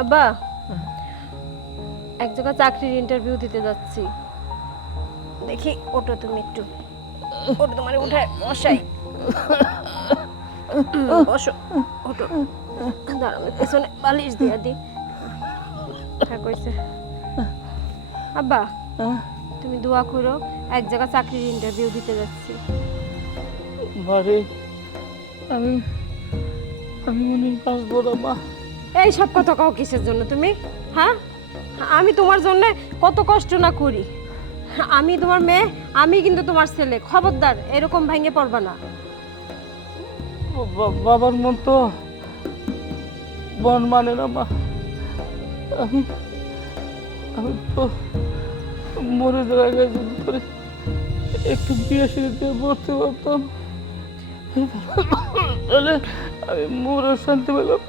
আব্বা এক জায়গায় চাকরির ইন্টারভিউ দিতে যাচ্ছি। দেখি ওটো তুমি একটু। ওটো তোমার উঠে বসাই বসো ওটো দাঁড়াও পেছনে বালিশ দিয়ে হ্যাঁ কইছে। আব্বা তুমি দোয়া করো এক জায়গায় চাকরির ইন্টারভিউ দিতে যাচ্ছি। মারে আমি আমি মনে বাঁচবো না মা এই সব কথা কাও কিসের জন্য তুমি? হ্যাঁ? আমি তোমার জন্য কত কষ্ট না করি। আমি তোমার মেয়ে, আমি কিন্তু তোমার ছেলে। খবরদার, এরকম ভেঙে পড়বা না। বাবার মন তো বন মানে না মা। আমি আমি তো মরে যাওয়ার আগে করে একটু বিয়ে সিঁড়ি দিয়ে বসতে পারতাম। তাহলে আমি মরে শান্তি পেলাম।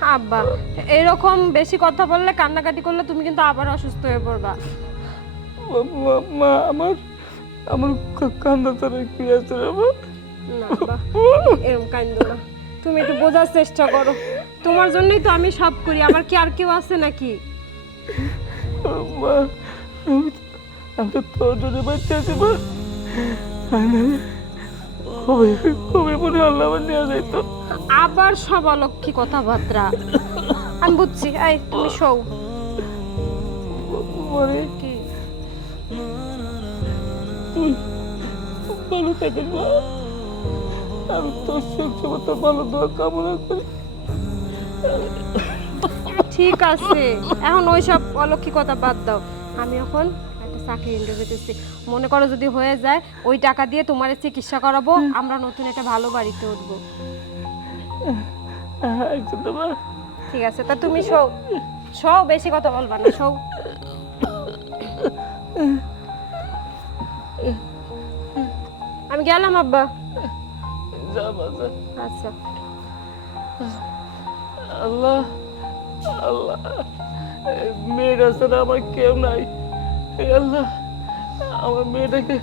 আব্বা এরকম বেশি কথা বললে কান্নাকাটি করলে তুমি কিন্তু আবার অসুস্থ হয়ে পড়বা। মা- আমার আমার কা- কান্দা তারা কি আছে এরকম কান্দো না। তুমি একটু বোঝার চেষ্টা করো। তোমার জন্যই তো আমি সব করি আমার কি আর কেউ আছে নাকি? আমি তো তোর জন্য বাচ্চা আছি মা। কবে কবে মনে আল্লাহ নেওয়া যাইতো। আবার সব অলক্ষী কথাবার্তা। আমি বুঝছি এই তুমি শোও। কি? তুই ভালো থাকিস মা। আমি তোর সুখ সময় তোর ভালো দোয়া কামনা করি। ঠিক আছে এখন ওইসব অলক্ষী কথা বাদ দাও। আমি এখন চাকরি ইন্টারভিউ দিচ্ছি মনে করো যদি হয়ে যায় ওই টাকা দিয়ে তোমার চিকিৎসা করাবো আমরা নতুন একটা ভালো বাড়িতে উঠবো। ঠিক আছে তা তুমি শো শো বেশি কথা বলবা না শো আমি গেলাম আব্বা। আচ্ছা। আল্লাহ আল্লাহ ছাড়া আমার কেউ নাই। আল্লাহ, আমার মেয়েটাকে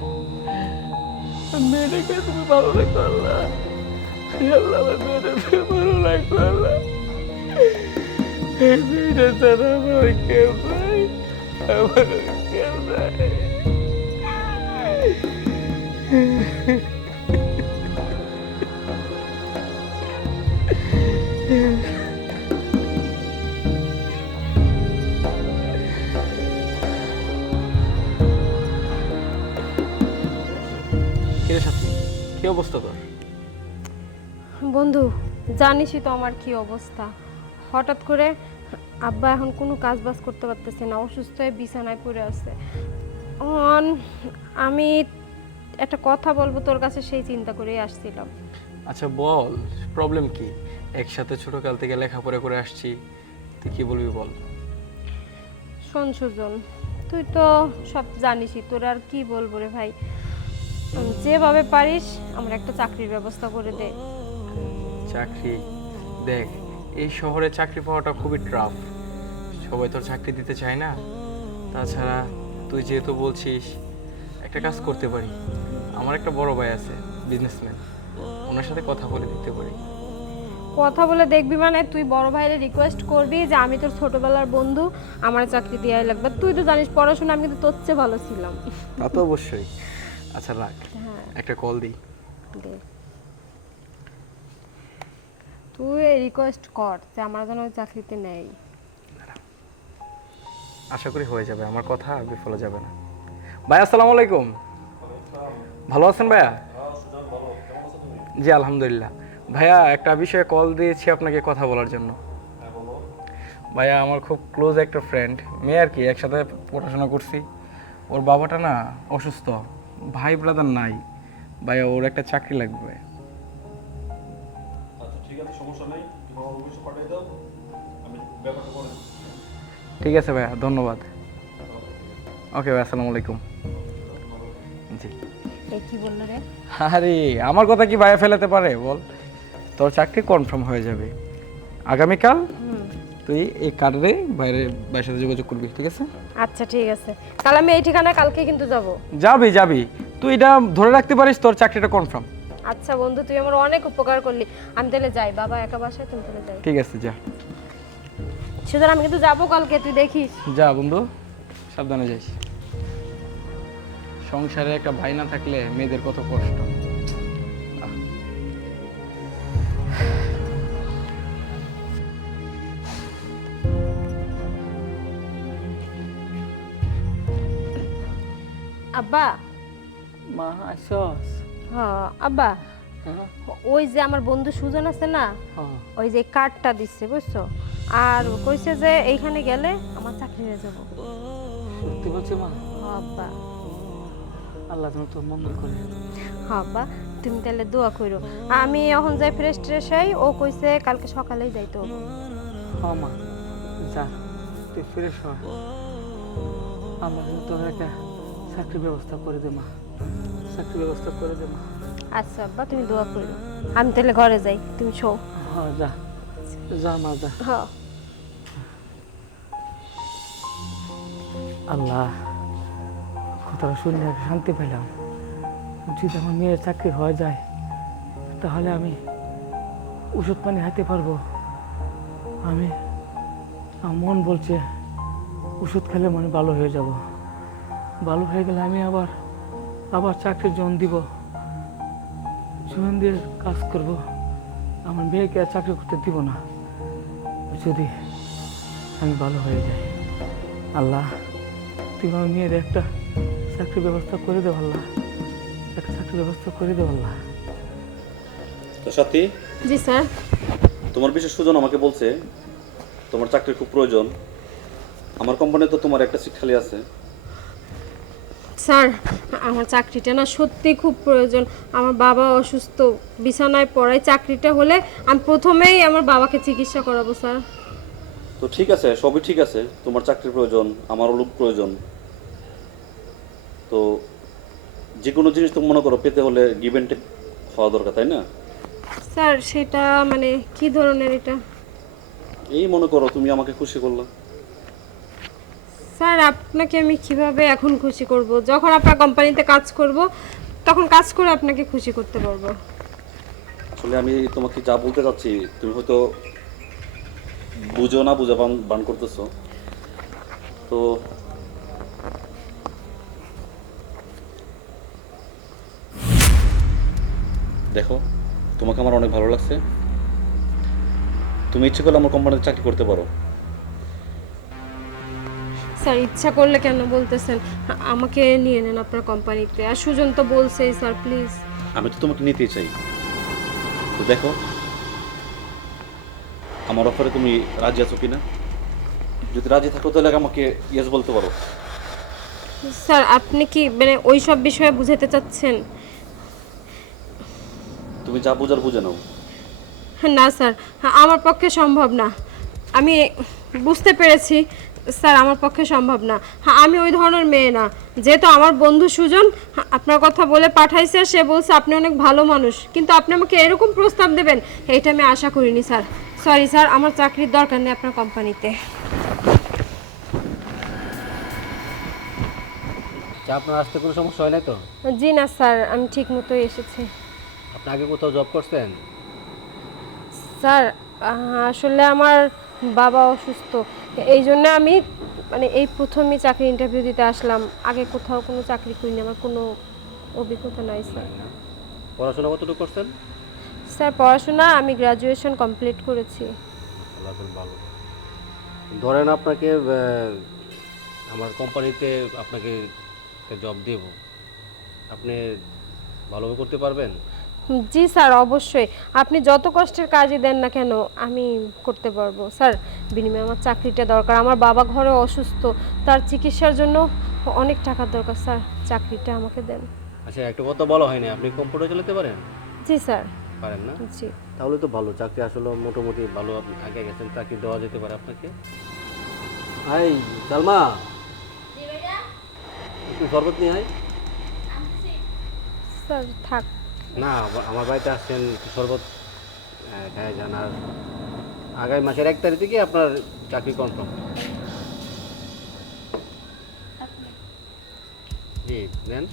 মেয়েটাকে তুমি ভালো রাখো আল্লাহ। আল্লাহ, আমার মেয়েটাকে ভালো রাখো আল্লাহ। এই মেয়েটা ছাড়া আমার কেউ নাই, আমার কেউ নাই। কিরে সাথী কি অবস্থা তোর? বন্ধু জানিসই তো আমার কি অবস্থা। হঠাৎ করে আব্বা এখন কোনো কাজ বাজ করতে পারতেছে না অসুস্থ হয়ে বিছানায় পড়ে আছে। অন আমি একটা কথা বলব তোর কাছে সেই চিন্তা করেই আসছিলাম। আচ্ছা বল প্রবলেম কি? একসাথে ছোটকাল থেকে লেখাপড়া করে আসছি তুই কি বলবি বল? শোন সুজন তুই তো সব জানিসই তোর আর কি বলব রে ভাই? যেভাবে পারিস আমার একটা চাকরির ব্যবস্থা করে দে। চাকরি? দেখ এই শহরে চাকরি পাওয়াটা খুবই ট্রাফ সবাই তোর চাকরি দিতে চায় না। তাছাড়া তুই যেহেতু বলছিস একটা কাজ করতে পারি। আমার একটা বড় ভাই আছে বিজনেসম্যান ওনার সাথে কথা বলে দিতে পারি। কথা বলে দেখবি মানে তুই বড় ভাইরে রিকোয়েস্ট করবি যে আমি তোর ছোটবেলার বন্ধু আমার চাকরি দেওয়াই লাগবে। তুই তো জানিস পড়াশোনা আমি কিন্তু তোর চেয়ে ভালো ছিলাম। তা তো অবশ্যই। আচ্ছা রাখ। হ্যাঁ। একটা কল দিই। তুই রিকোয়েস্ট কর যে আমার ওই চাকরিতে নেই। আশা করি হয়ে যাবে। আমার কথা আর বিফলে যাবে না। ভাই আসসালামু আলাইকুম। ভালো আছেন ভাইয়া? জি আলহামদুলিল্লাহ। ভাইয়া একটা বিষয়ে কল দিয়েছি আপনাকে কথা বলার জন্য। ভাইয়া আমার খুব ক্লোজ একটা ফ্রেন্ড মেয়ে আর কি একসাথে পড়াশোনা করছি। ওর বাবাটা না অসুস্থ। ভাই ব্রাদার নাই। ভাইয়া ওর একটা চাকরি লাগবে। আচ্ছা ঠিক আছে সমস্যা নেই। তুমি আমার অফিসে পাঠিয়ে দাও। আমি ব্যাপারটা ঠিক আছে ভাইয়া ধন্যবাদ। ওকে ভাই আসসালামু আলাইকুম। জি। এই কি বলল রে? আরে আমার কথা কি বাইরে ফেলাতে পারে? বল তোর চাকরি কনফার্ম হয়ে যাবে। আগামীকাল? তুই এই কার্ডে বাইরে বাইরের সাথে যোগাযোগ করবি ঠিক আছে? আচ্ছা ঠিক আছে। তাহলে আমি এই ঠিকানায় কালকে কিন্তু যাব। যাবি যাবি। তুই এটা ধরে রাখতে পারিস তোর চাকরিটা কনফার্ম আচ্ছা বন্ধু তুই আমার অনেক উপকার করলি। আমি তাহলে যাই। বাবা একা বাসায় তুমি তাহলে যাই। ঠিক আছে যা। সুতরাং আমি কিন্তু যাব কালকে তুই দেখিস। যা বন্ধু সাবধানে যাইস। সংসারে একটা ভাই না থাকলে মেয়েদের কত কষ্ট। আব্বা? মা আসস। হ্যাঁ আব্বা হ্যাঁ? ওই যে আমার বন্ধু সুজন আছে না হ্যাঁ। ওই যে কার্ডটা দিচ্ছে বুঝছ? আর কইছে যে এইখানে গেলে আমার চাকরি হয়ে যাব। সত্যি বলছি মা? হ্যাঁ আব্বা। আল্লাহ তুমি তোর মঙ্গল করে। হ্যাঁ আব্বা তুমি তাহলে দোয়া করো। আমি এখন যাই ফ্রেশ ট্রেশ হই ও কইছে কালকে সকালেই যাইতে হবে হ্যাঁ মা যা তুই ফিরে হ। যেন তোর একটা চাকরির ব্যবস্থা করে দে মা। চাকরির ব্যবস্থা করে দে মা। আচ্ছা আব্বা তুমি দোয়া করো। আমি তাহলে ঘরে যাই তুমি শো। হ্যাঁ যা। যা মা যা। হ্যাঁ আল্লাহ কথাটা শুনে শান্তি পেলাম। যদি আমার মেয়ের চাকরি হয়ে যায় তাহলে আমি ওষুধ পানি হাতে পারব। আমি মন বলছে ওষুধ খেলে মনে ভালো হয়ে যাব। ভালো হয়ে গেলে আমি আবার আবার চাকরির জন দিব। জীবন দিয়ে কাজ করব। আমার মেয়েকে আর চাকরি করতে দিব না। যদি আমি ভালো হয়ে যাই। আল্লাহ তুই আমার মেয়ের একটা চাকরির ব্যবস্থা করে দে আল্লাহ। একটা চাকরির ব্যবস্থা করে দে আল্লাহ। তো সাথী জি স্যার। তোমার বিশেষ সুজন আমাকে বলছে তোমার চাকরির খুব প্রয়োজন। আমার কোম্পানিতে তো তোমার একটা সিট খালি আছে। স্যার আমার চাকরিটা না সত্যি খুব প্রয়োজন। আমার বাবা অসুস্থ বিছানায় পড়ায় চাকরিটা হলে আমি প্রথমেই আমার বাবাকে চিকিৎসা করাবো স্যার। তো ঠিক আছে সবই ঠিক আছে। তোমার চাকরির প্রয়োজন আমারও লোক প্রয়োজন। তো যে কোনো জিনিস তুমি মনে করো পেতে হলে গিভ অ্যান্ড টেক হওয়া দরকার তাই না? স্যার সেটা মানে কি ধরনের এটা? এই মনে করো তুমি আমাকে খুশি করলা। স্যার, আপনাকে আমি কীভাবে এখন খুশি করব? যখন আপনার কোম্পানিতে কাজ করব, তখন কাজ করে আপনাকে খুশি করতে পারব। আসলে আমি তোমাকে যা বলতে চাচ্ছি, তুমি হয়তো বুঝো না, বুঝে বান করতেছো। তো দেখো, তোমাকে আমার অনেক ভালো লাগছে। তুমি ইচ্ছে করলে আমার কোম্পানিতে চাকরি করতে পারো। স্যার ইচ্ছা করলে কেন বলতেছেন? আমাকে নিয়ে নেন আপনার কোম্পানিতে। আর সুজন তো বলছেই স্যার প্লিজ। আমি তো তোমাকে নিতেই চাই। তো দেখো আমার অফারে তুমি রাজি আছো কিনা? যদি রাজি থাকো তাহলে আমাকে ইয়েস বলতে পারো। স্যার আপনি কি মানে ওই সব বিষয়ে বুঝাতে চাচ্ছেন? তুমি যা বোঝার বুঝে নাও। না স্যার আমার পক্ষে সম্ভব না। আমি বুঝতে পেরেছি স্যার আমার পক্ষে সম্ভব না। হ্যাঁ আমি ওই ধরনের মেয়ে না। যেহেতু আমার বন্ধু সুজন আপনার কথা বলে পাঠাইছে সে বলছে আপনি অনেক ভালো মানুষ। কিন্তু আপনি আমাকে এরকম প্রস্তাব দেবেন এটা আমি আশা করিনি স্যার। সরি স্যার আমার চাকরির দরকার নেই আপনার কোম্পানিতে। আপনার আসতে কোনো সমস্যা হয় না তো? জি না স্যার আমি ঠিক মতোই এসেছি। আপনি আগে কোথাও জব করছেন? স্যার আসলে আমার বাবা অসুস্থ। এই জন্য আমি মানে এই প্রথমই চাকরি ইন্টারভিউ দিতে আসলাম। আগে কোথাও কোনো চাকরি করিনি আমার কোনো অভিজ্ঞতা নাই স্যার পড়াশোনা কতটুকু করছেন? স্যার পড়াশোনা আমি গ্র্যাজুয়েশন কমপ্লিট করেছি। ভালো ধরেন আপনাকে আমার কোম্পানিতে আপনাকে জব দেব। আপনি ভালোভাবে করতে পারবেন? জি স্যার অবশ্যই। আপনি যত কষ্টের কাজই দেন না কেন আমি করতে পারব। স্যার বিনিময়ে আমার চাকরিটা দরকার। আমার বাবা ঘরে অসুস্থ তার চিকিৎসার জন্য অনেক টাকার দরকার। স্যার চাকরিটা আমাকে দেন। আচ্ছা একটা কথা বলা হয়নি। আপনি কম্পিউটার চালাতে পারেন? জি স্যার। পারেন না? জি। তাহলে তো ভালো। চাকরি আসলে মোটামুটি ভালো। আপনি আগে গেছেন চাকরি দেওয়া যেতে পারে আপনাকে। হাই সালমা। একটু শরবত নিয়ে আয়। স্যার থাক। না আমার বাড়িতে আসছেন শরবত খায় যান। আর আগামী মাসের এক তারিখ থেকে আপনার চাকরি কনফার্ম জি নেন।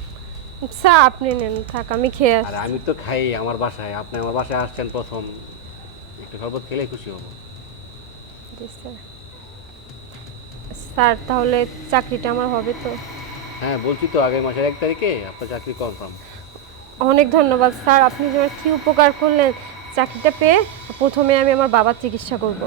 চা আপনি নেন থাক আমি খেয়ে আর আমি তো খাই আমার বাসায় আপনি আমার বাসায় আসছেন প্রথম একটু শরবত খেলে খুশি হব। স্যার। স্যার তাহলে চাকরিটা আমার হবে তো? হ্যাঁ বলছি তো আগামী মাসের এক তারিখে আপনার চাকরি কনফার্ম অনেক ধন্যবাদ, স্যার। আপনি যে কি উপকার করলেন, চাকরিটা পেয়ে প্রথমে আমি আমার বাবার চিকিৎসা করব।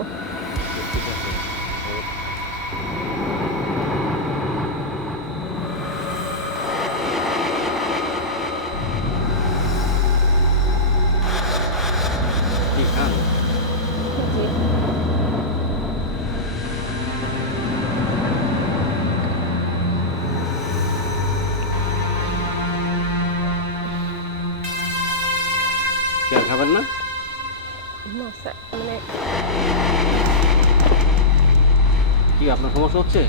আপনার সমস্যা হচ্ছে?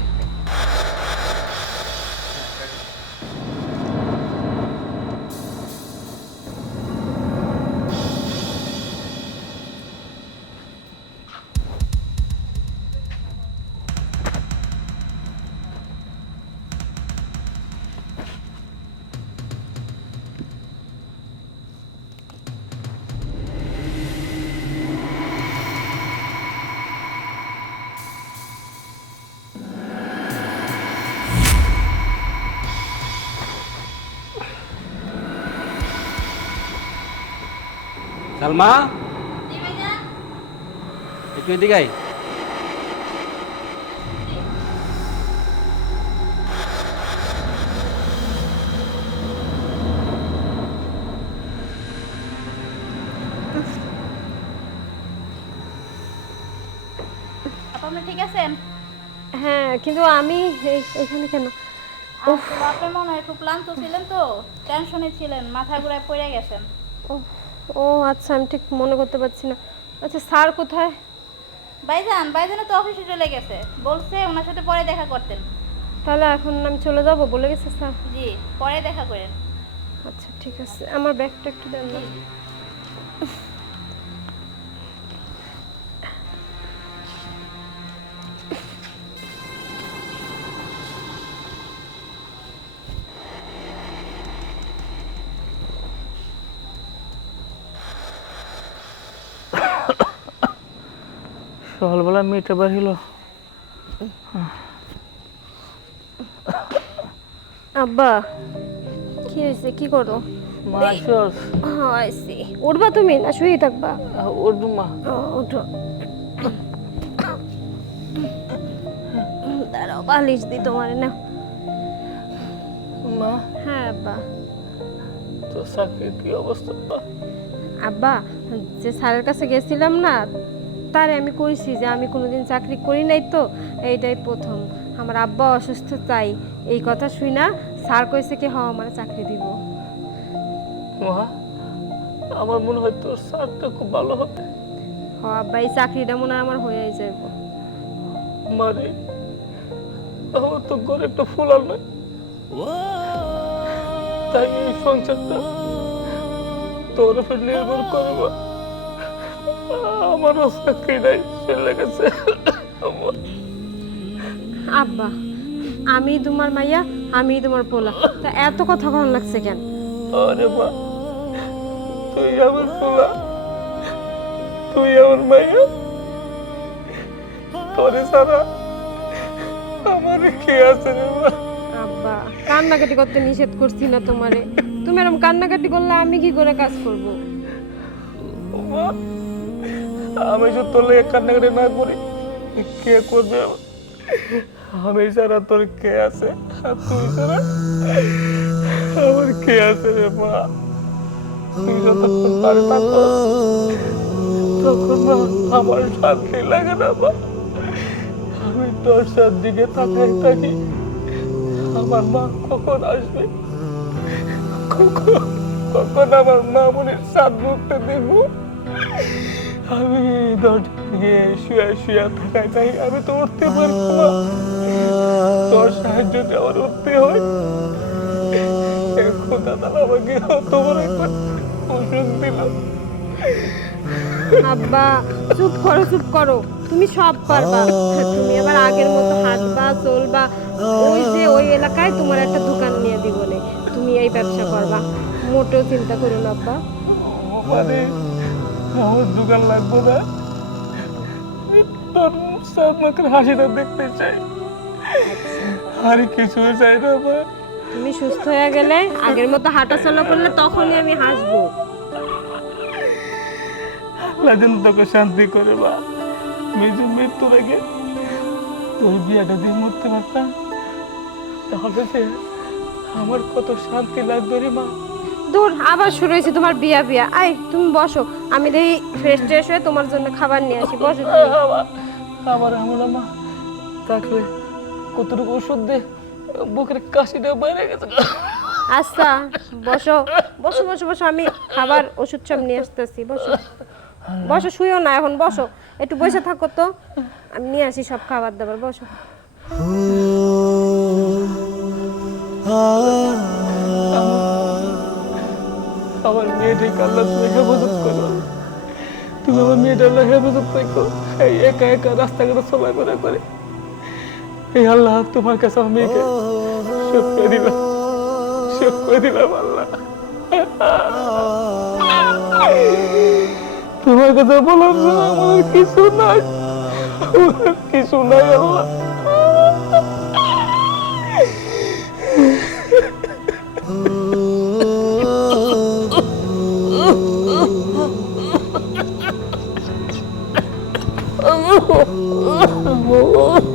সালমা একটু এদিকে আয়। আপনি ঠিক আছেন? হ্যাঁ কিন্তু আমি এখানে কেন? আপনি মনে হয় খুব ক্লান্ত ছিলেন তো টেনশনে ছিলেন মাথা ঘুরায় পড়ে গেছেন। ও ও আচ্ছা আমি ঠিক মনে করতে পারছি না। আচ্ছা স্যার কোথায়? বাইজান বাইজান তো অফিসে চলে গেছে। বলছে ওনার সাথে পরে দেখা করতেন। তাহলে এখন আমি চলে যাব বলে গেছে স্যার? জি পরে দেখা করেন। আচ্ছা ঠিক আছে। আমার ব্যাগটা একটু দেন সকালবেলা মেয়েটা বার হলো আব্বা কি হয়েছে কি করো? মা আসস হ্যাঁ আইসি উঠবা তুমি না শুয়ে থাকবা? উঠবো মা। উঠো। দাঁড়াও বালিশ দি তোমার না মা। হ্যাঁ আব্বা। তোর চাকরির কি অবস্থা? আব্বা যে স্যারের কাছে গেছিলাম না তারে আমি কইছি যে আমি কোনোদিন চাকরি করি নাই তো এইটাই প্রথম। আমার আব্বা অসুস্থ তাই এই কথা শুই না স্যার কইছে কি হ আমার চাকরি দিব। আমার মনে হয় তোর সারটা খুব ভালো হবে। হ আব্বা এই চাকরিটা মনে হয় আমার হয়ে যাইব। মারে আমার তো ঘরে একটা ফুল আর নাই তাই এই সংসারটা তোর উপর নির্ভর করব আমারও চাকরি নাই সে লেগেছে আব্বা আমি তোমার মাইয়া আমি তোমার পোলা। তা এত কথা কখন লাগছে কেন? আরে মা তুই আমার ফুলা তুই আমার মাইয়া। তোরে সারা আমার কে আছে রে মা? আব্বা কান্নাকাটি করতে নিষেধ করছি না তোমারে। তুমি এরকম কান্নাকাটি করলে আমি কি করে কাজ করব? মা, আমি যে তোর লেগে কান্নাকাটি না করি কে করবে? আমি ছাড়া তোর কে আছে? তুই ছাড়া আমার কে আছে রে মা? তুই যতক্ষণ পারে থাকো তখন আমার শান্তি লাগে না মা। আমি তোর দিকে তাকাই থাকি। আমার মা কখন আসবে? কখন কখন আমার মা মনে সাত মুখটা দেখব? আমি দরজা থেকে শুয়ে শুয়ে থাকাই তাই আমি তো উঠতে পারব। না তোর সাহায্য নেওয়ার উঠতে হয়। খোদা তালা আমাকে বড় একটা ওষুধ দিল। আব্বা চুপ করো চুপ করো। তুমি সব পারবা। তুমি আবার আগের মতো হাঁটবা চলবা। ওই যে ওই এলাকায় তোমার একটা দোকান নিয়ে দিব তুমি এই ব্যবসা করবা। মোটেও চিন্তা করো না আব্বা। আমার দোকান লাগবে না। তোর সাত মাত্র হাসিটা দেখতে চাই। আর কিছু চাই না আমার তুমি সুস্থ হয়ে গেলে আগের মতো হাঁটা চলা করলে তখনই আমি হাসবো। যেন তোকে শান্তি করে বা মেজু মৃত্যুর আগে তোর বিয়েটা দিয়ে মরতে পারতাম তাহলে যে আমার কত শান্তি লাগবে রে মা। দূর আবার শুরু হয়েছে তোমার বিয়া বিয়া। আই তুমি বসো। আমি দেখি ফ্রেশ ট্রেশ হয়ে তোমার জন্য খাবার নিয়ে আসি। বসো তুমি। আবার আবার মা তাকে কতটুকু ওষুধ দে বুকের কাশিটা বাইরে গেছে আচ্ছা বসো। বসো বসো বসো। আমি খাবার ওষুধ সব নিয়ে আসতেছি। বসো। বসো শুয়েও না এখন বসো। একটু বসে থাকো তো। আমি নিয়ে আসি সব খাবার দাবার। বসো। আমার আল্লাহ তুমি হেফাজত করো। তুমি আমার মেয়েটা আল্লাহ হেফাজত এই একা একা রাস্তাঘাটে সবাই করে। করে এই আল্লাহ, তোমার কাছে আমার মেয়েকে শোক করে দিলাম। শোক করে দিলাম আল্লাহ। তোমার কাছে আমার কিছু নাই। কিছু নাই আল্লাহ। Senhor.